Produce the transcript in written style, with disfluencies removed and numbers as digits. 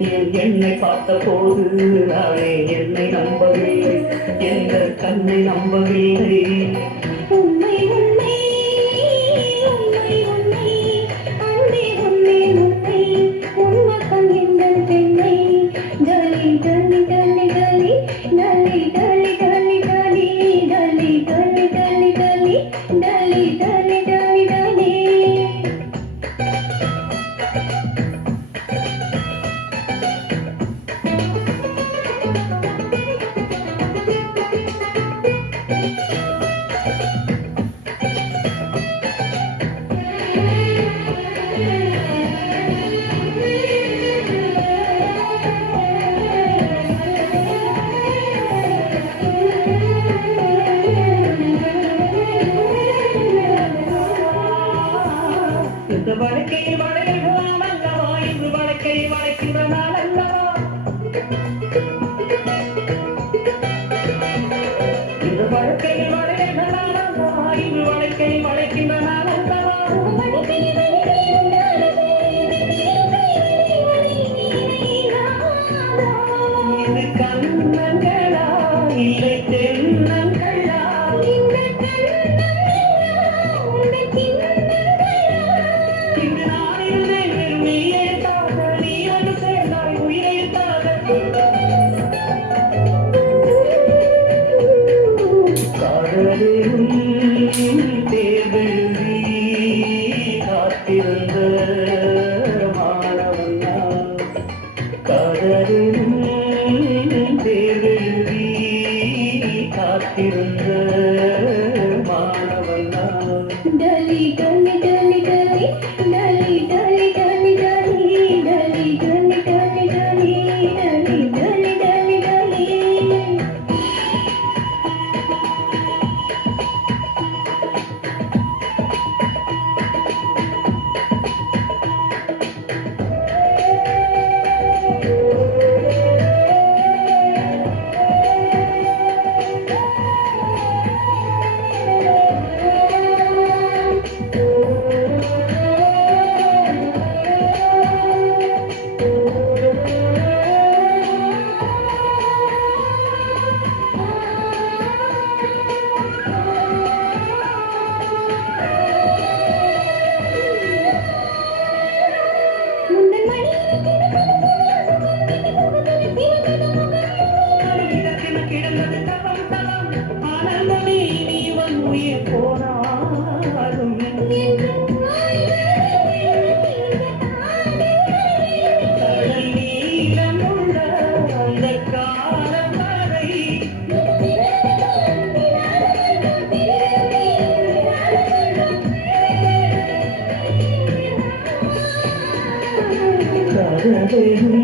என்னை பார்த்த போது நானே என்னை நம்பவில்லை, எங்கள் கண்ணை நம்பவில்லை. உண்மை உண்மை உண்மை உண்மை அன்பே உண்மை உண்மை உண்மைதான் எங்கள் பெண்ணை. டலி டலி டலி டலி டலி டலி டலி டலி டலி டலி டலி டலி டலி டலி டலி டலி. இந்த வழக்கை வளையலாம் அல்லவா, இன்று வழக்கை வளைக்கின்ற நாள் அல்லவா, இந்த வழக்கை வளையலாம் அல்லவா, இன்று வழக்கை வளைக்கின்ற நாள் அல்லவா. இது கண்ணங்களா இல்லை தென்னங்களா, இன்று நான் இருந்தேன் வெறும் நீயே தாங்க, நீ வந்து சேர்ந்தாய் உயிரை தாங்க. காதலும் தேர்வெழுதி காத்திருந்த மாணவன் நான், காதலும் தேர்வெழுதி காத்திருந்த மாணவன் நான். டலி டலி டலி டலி டலி டலி டலி டலி டலி டலி டலி டலி டலி டலி டலி டலி. கிடந்தது தவம் தவம், ஆனந்தமே நீவன் உயிர் போனாலும் கடல் நீளம் உள்ள அந்த காலம் வரை காதலும்